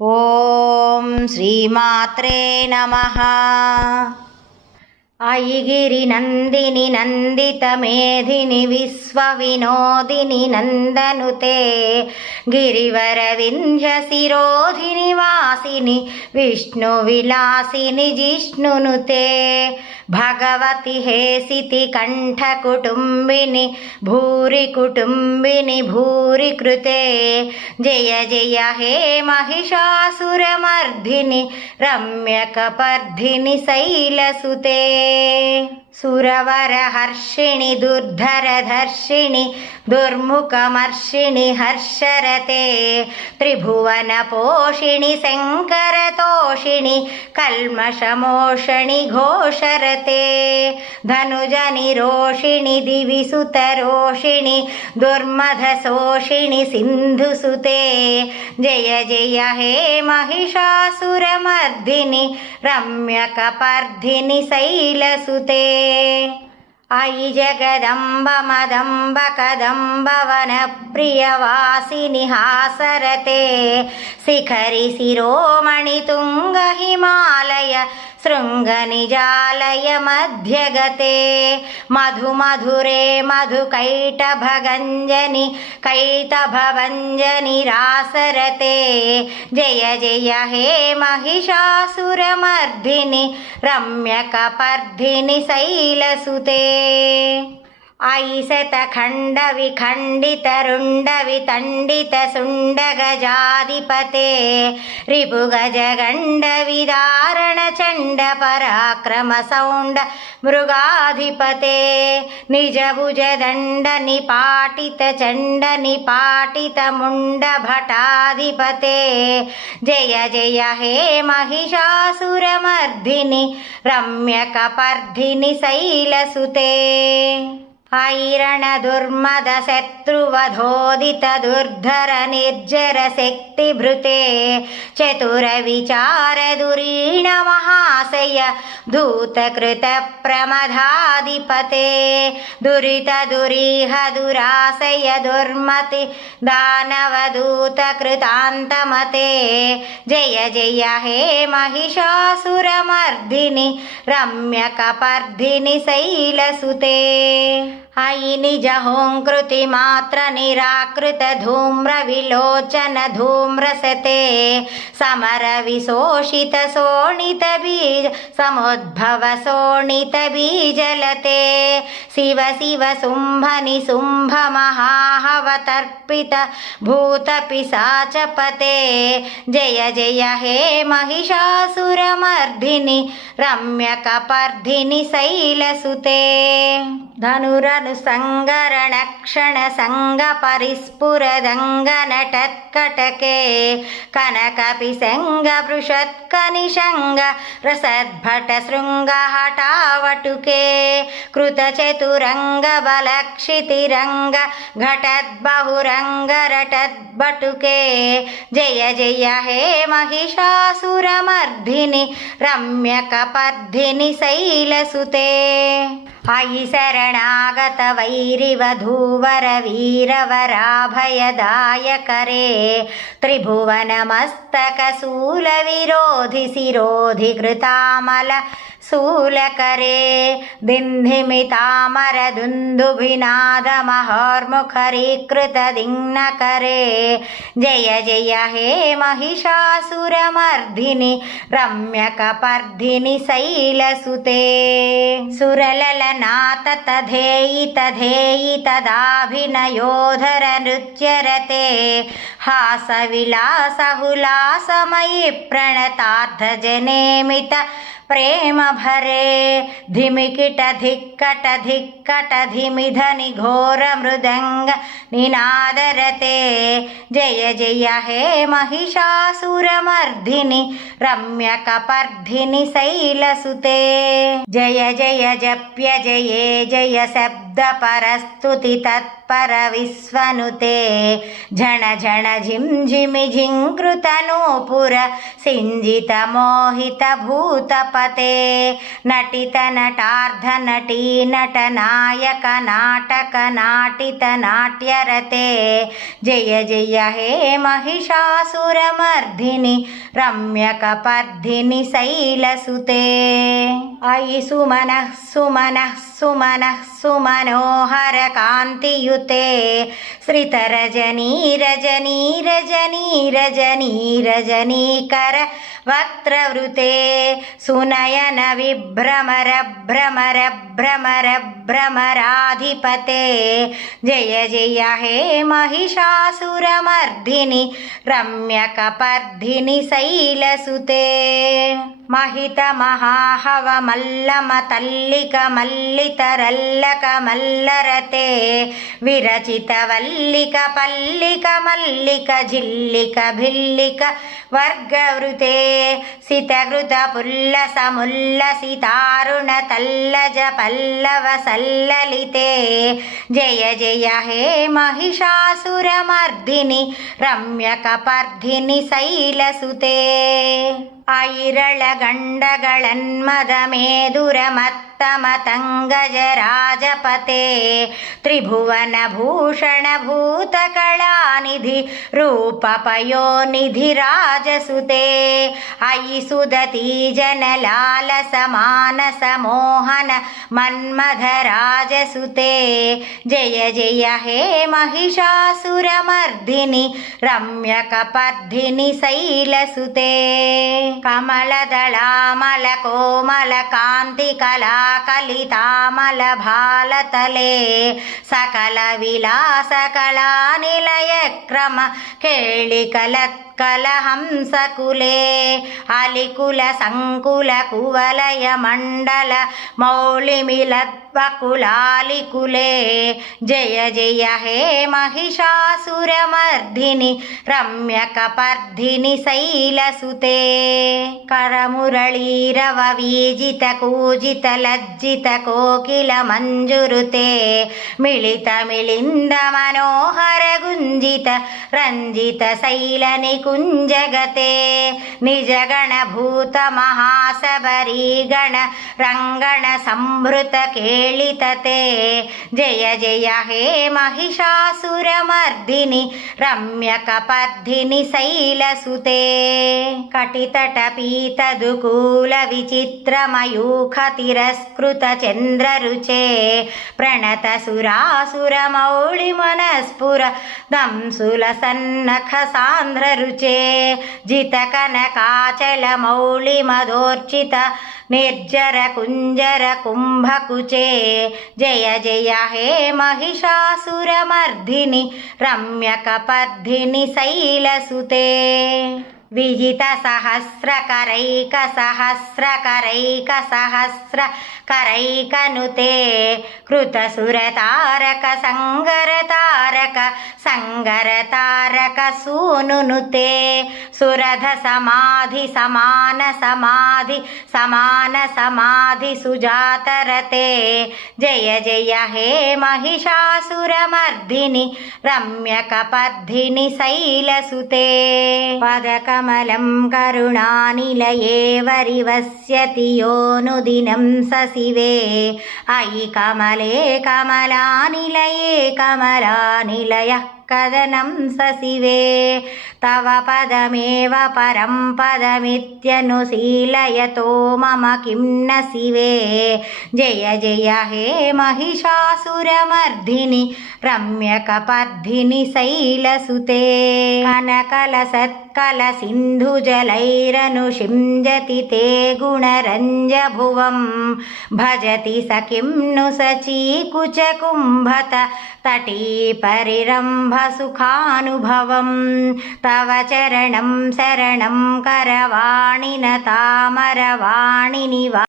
ఓం శ్రీమాత్రే నమః. ఐగిరి నందిని నందిత మేధిని విశ్వ వినోదిని నందనుతే గిరివర వింధ్య శిరోధిని వాసిని విష్ణు విలాసిని జిష్ణునుతే భగవతి హేసితి కంఠ కుటుంబిని భూరి కుటుంబిని భూరి కృతే జయ జయ హే మహిషాసురమర్ధిని రమ్యకపర్ధిని శైలసుతే సురవరహర్షిణి దుర్ధరధర్షిణి దుర్ముఖమర్షిణి హర్షరతే త్రిభువన పోషిణి శంకరతోషిణి కల్మషమోషణి ఘోషరతే ధనుజని రోషిణి దివిసుతరోషిణి దుర్మధశోషిణి సింధుసుతే జయ జయ హే మహిషాసురమర్ధిని రమ్యకపర్ధిని శైలసుతే ఐ జగదంబ మదంబ కదంబ వన ప్రియవాసిని హాసరతే శిఖరి శిరోమణి తుంగ హిమాలయ శృంగ నిజాలయ మధ్యగతే మధు మధురే మధు కైటభగంజని కైటభవంజని రాసరతే జయ జయ హే మహిషాసురమర్ధిని రమ్యకపర్ధిని శైలసుతే ఐశతఖండ విఖండిత రుండ వితండిత శుండ గజాధిపతే రిపుగజగండ విదారణ చండ పరాక్రమ సౌండ మృగాధిపతే నిజభుజదండ నిపాటిత చండ నిపాటిత ముండ భటాధిపతే జయ జయ హే మహిషాసురమర్ధిని రమ్యకపర్ధిని శైలసుతే ఐరణ దుర్మద శత్రువధోదిత దుర్ధర నిర్జర శక్తి భృతే చతుర విచార దురీణ మహాశయ ధూతకృత ప్రమదాధిపతే దురిత దురీహ దురాశయ దుర్మతి దానవదూత కృతాంతమతే జయ జయ హే మహిషాసురమర్ధిని రమ్యకపర్ధిని శైలసుతే ఐ నిజ హోంకృతి మాత్ర నిరాకృత ధూమ్ర విలోచన ధూమ్రసతే సమర విశోషిత శోణిత బీజ సముద్భవ శోణిత బీజలతే శివ శివ శుంభని శుంభ మహాహవతర్పిత భూత పిశాచపతే జయ జయ హే మహిషాసురమర్ధిని రమ్యకపర్ధిని శైలసుతే ధనురను సంగరణ క్షణ సంగ పరిస్ఫురదంగ నటత్కటకే కనకపి సంగ పృషత్కనిషంగ రసద్భట శృంగ హఠావటుకే కృత చతురంగ బలక్షితిరంగ ఘటద్బహురంగ రటద్బటుకే జయ జయ హే మహిషాసురమర్ధిని రమ్యకపర్ధిని శైలసుతే ఐ శరణాగత వైరివధూవర వీరవరాభయదాయకరే త్రిభువన మస్తక శూల విరోధి శిరోధి కృతామల శూలకరే దింధిమితామర దుందుభినాద మహోర్ముఖరీకృత దిగ్నకరే జయ జయ హే మహిషాసురమర్ధిని రమ్యకపర్ధిని శైలసుతే సురలలనాథ తధేయి తధేయి తదాభినయోధర నృత్యరతే హాస విలాస హులాసమయి ప్రణతార్థ జనేమిత ప్రేమ భరే ధిమికిట ధిక్కట ధిక్కట ధిమిధని ఘోర మృదంగ నినాదరతే జయ జయ హే మహిషాసురమర్ధిని రమ్యకపర్ధిని శైలసుతే జయ జయ జప్య జయే జయ శబ్ద शब्दपरस्तुति तत्पर विश्वनुते झण झण झिं झिमि झिङ्कृतनूपुर सिञ्जित मोहित भूतपते नटित नटार्ध नटी नट नायक नाटक नाटित नाट्यरते जय जय हे महिषासुरमर्दिनि रम्यकपर्दिनि शैलसुते अयि सुमनः सुमनः सुमनः सुमनोहर कान्तियुते श्रितरजनी रजनी रजनी रजनी रजनीकर वक्त्रवृते सुनयन विभ्रमर भ्रमर भ्रमर भ्रमराधिपते जय जय हे महिषासुरमर्दिनि रम्यकपर्दिनि शैलसुते महित महाहव मल्लम तल्लिक मल्लितरल्लक मल्लरते विरचित वल्लिक पल्लिक मल्लिक झिल्लिक भिल्लिक वर्गवृते सितकृत पुल्लस मुल्लसितारुण तल्लज पल्लव सल्ललिते जय जय हे महिषासुरमर्दिनि रम्यकपर्दिनि शैलसुते ऐरळ गण्डगळन्मदमेदुरमत्तमतङ्गजराजपते त्रिभुवनभूषणभूतकलानिधि रूपपयोनिधिराजसुते अयि सुदती जनलालसमानसमोहन मन्मथराजसुते जय जय हे महिषासुरमर्दिनि रम्यकपर्दिनि शैलसुते कमलदलामल कोमल कान्ति कलाकलितामल भालतले सकल विलास कलानिलय क्रम केळिकलत्कलहंसकुले अलिकुल संकुल कुवलय मण्डल मौलिमिलद्वकुलालिकुले जय जय हे महिषासुरमर्दिनि रम्यकपर्दिनि शैलसुते करमुरळीरव वीजित कूजित लज्जित कोकिल मञ्जुरुते मिलित मिलिन्द मनोहर गुञ्जित रञ्जित शैलनिकुञ्जगते निजगण भूत महासबरीगण रङ्गण संभृत केळितते जय जय हे महिषासुरमर्दिनि रम्यकपर्दिनि शैलसुते कटितटपीतदुकूल विचित्रमयूख तिरस्कृत चन्द्ररुचे प्रणत सुरासुरमौळिमनस्फुर दंसुलसन्नख सान्द्ररुचे जितकनकाचलमौळिमदोर्चित निर्जर कुञ्जर कुम्भकुचे जय जय हे महिषासुरमर्दिनि रम्यकपर्दिनि शैलसुते विजित सहस्रकरैक सहस्रकरैक सहस्रकरैकनुते कृतसुरतारक संगरतारक संगरतारक सूनुनुते सुरध समाधि समान समाधि समान समाधि सुजातरते जय जय हे महिषासुरमर्दिनि रम्यकपर्दिनि शैलसुते पदकमलं करुणानिलये वरिवस्यति योऽनुदिनं सशिवे अयि कमले कमलानिलये कमलानिलयः कदनं सशिवे तव पदमेव परं पदमित्यनुशीलयतो मम किं न शिवे जय जय हे महिषासुरमर्दिनि रम्यकपर्दिनि शैलसुते कनकलसत्कल सिन्धुजलैरनुषिञ्जति ते गुणरञ्जभुवं भजति स किं नु सचीकुचकुम्भत तटी परिरम्भसुखानुभवं तव चरणं शरणं करवाणि न तामरवाणि निवा